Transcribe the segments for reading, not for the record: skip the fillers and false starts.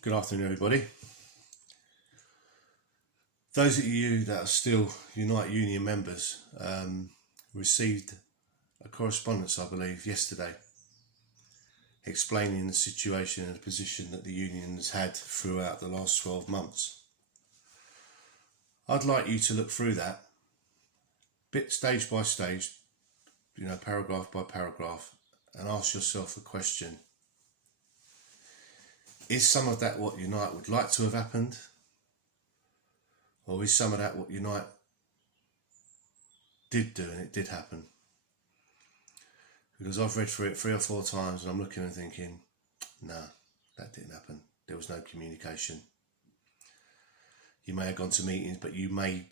Good afternoon, everybody. Those of you that are still Unite Union members received a correspondence, I believe, yesterday explaining the situation and the position that the union has had throughout the last 12 months. I'd like you to look through that, bit stage by stage, paragraph by paragraph, and ask yourself a question. Is some of that what Unite would like to have happened? Or is some of that what Unite did do and it did happen? Because I've read through it 3 or 4 times and I'm looking and thinking, nah, that didn't happen. There was no communication. You may have gone to meetings, but you made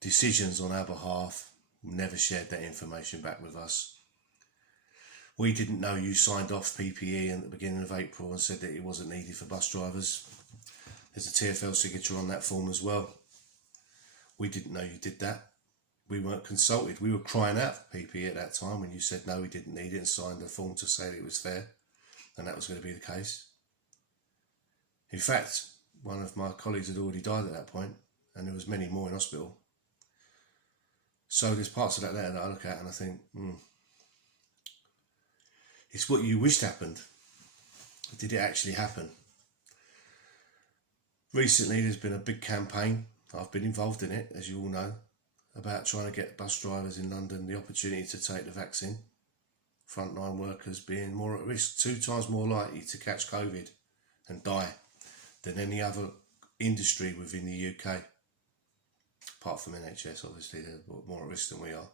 decisions on our behalf, never shared that information back with us. We didn't know you signed off PPE at the beginning of April and said that it wasn't needed for bus drivers. There's a TfL signature on that form as well. We didn't know you did that. We weren't consulted. We were crying out for PPE at that time when you said no, we didn't need it and signed a form to say that it was fair and that was going to be the case. In fact, one of my colleagues had already died at that point and there was many more in hospital. So there's parts of that letter that I look at and I think, it's what you wished happened. Did it actually happen? Recently there's been a big campaign, I've been involved in it, as you all know, about trying to get bus drivers in London the opportunity to take the vaccine. Frontline workers being more at risk, 2 times more likely to catch COVID and die than any other industry within the UK. Apart from NHS, obviously, they're more at risk than we are.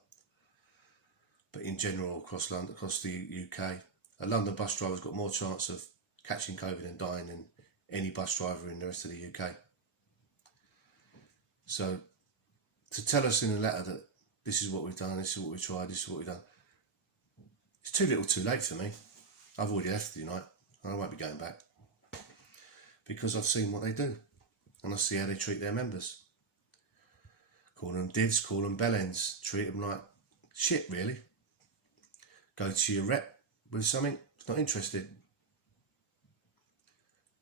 But in general, across London, across the UK, a London bus driver's got more chance of catching COVID and dying than any bus driver in the rest of the UK. So, to tell us in a letter that this is what we've done, this is what we've tried, this is what we've done, it's too little too late for me. I've already left the Unite and I won't be going back. Because I've seen what they do and I see how they treat their members. Call them divs, call them bellends, treat them like shit, really. Go to your rep with something, it's not interested.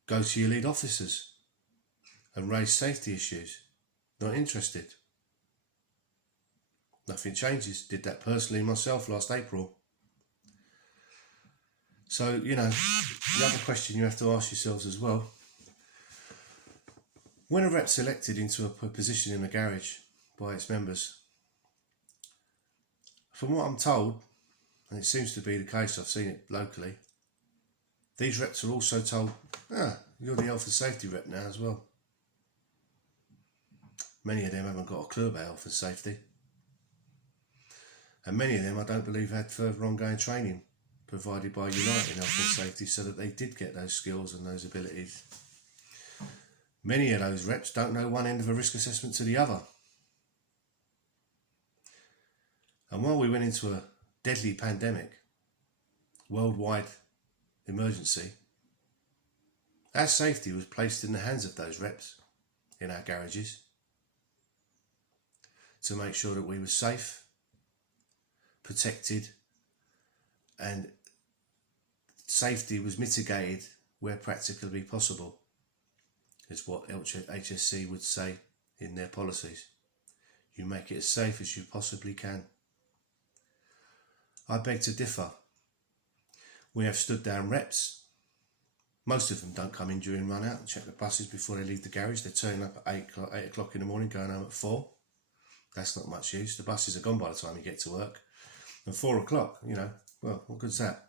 Go to your lead officers and raise safety issues, not interested. Nothing changes. Did that personally myself last April. So, the other question you have to ask yourselves as well, when a rep's elected into a position in a garage by its members, from what I'm told, and it seems to be the case, I've seen it locally, these reps are also told, you're the health and safety rep now as well. Many of them haven't got a clue about health and safety. And many of them, I don't believe, had further ongoing training provided by Unite in health and safety so that they did get those skills and those abilities. Many of those reps don't know one end of a risk assessment to the other. And while we went into a deadly pandemic, worldwide emergency, our safety was placed in the hands of those reps in our garages to make sure that we were safe, protected, and safety was mitigated where practically possible, is what HSC would say in their policies. You make it as safe as you possibly can. I beg to differ. We have stood down reps. Most of them don't come in during run out and check the buses before they leave the garage. They're turning up at 8 o'clock in the morning, going home at 4. That's not much use. The buses are gone by the time you get to work. And 4 o'clock, well, what good's that?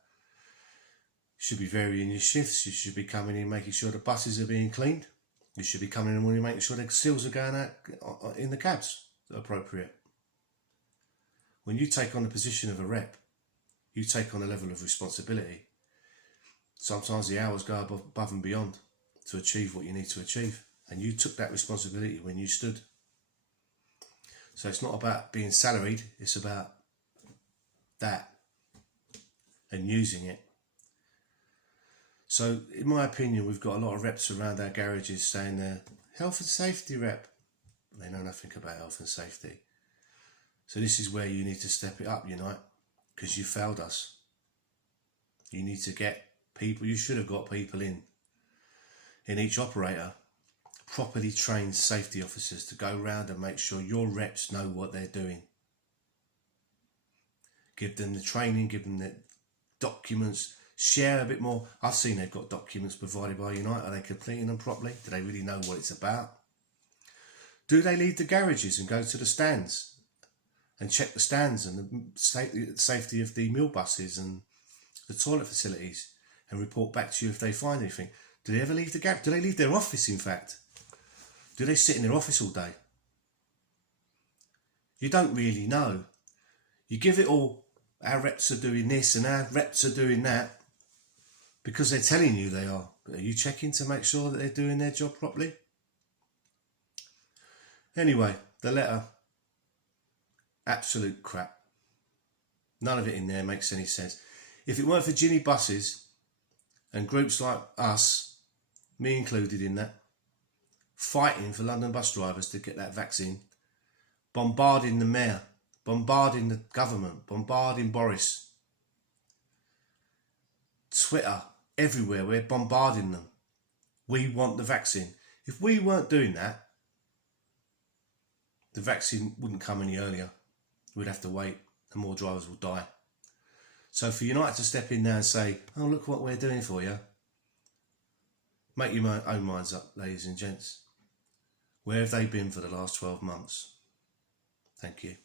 You should be varying your shifts. You should be coming in making sure the buses are being cleaned. You should be coming in the morning making sure the seals are going out in the cabs that are appropriate. When you take on the position of a rep, you take on a level of responsibility. Sometimes the hours go above and beyond to achieve what you need to achieve. And you took that responsibility when you stood. So it's not about being salaried, it's about that and using it. So in my opinion, we've got a lot of reps around our garages saying they're health and safety rep. They know nothing about health and safety. So this is where you need to step it up, Unite, because you failed us. You need to get people, you should have got people in in each operator properly trained safety officers to go round and make sure your reps know what they're doing. Give them the training, give them the documents, share a bit more. I've seen they've got documents provided by Unite. Are they completing them properly? Do they really know what it's about? Do they leave the garages and go to the stands and check the stands and the safety of the meal buses and the toilet facilities and report back to you if they find anything? Do they ever leave the garage? Do they leave their office, in fact? Do they sit in their office all day? You don't really know. You give it all, our reps are doing this and our reps are doing that because they're telling you they are. But are you checking to make sure that they're doing their job properly? Anyway, the letter, absolute crap. None of it in there makes any sense. If it weren't for Ginny buses and groups like us, me included in that, fighting for London bus drivers to get that vaccine, bombarding the mayor, bombarding the government, bombarding Boris, Twitter, everywhere, we're bombarding them. We want the vaccine. If we weren't doing that, the vaccine wouldn't come any earlier. We'd have to wait and more drivers will die. So for United to step in now and say, oh, look what we're doing for you, make your own minds up, ladies and gents. Where have they been for the last 12 months? Thank you.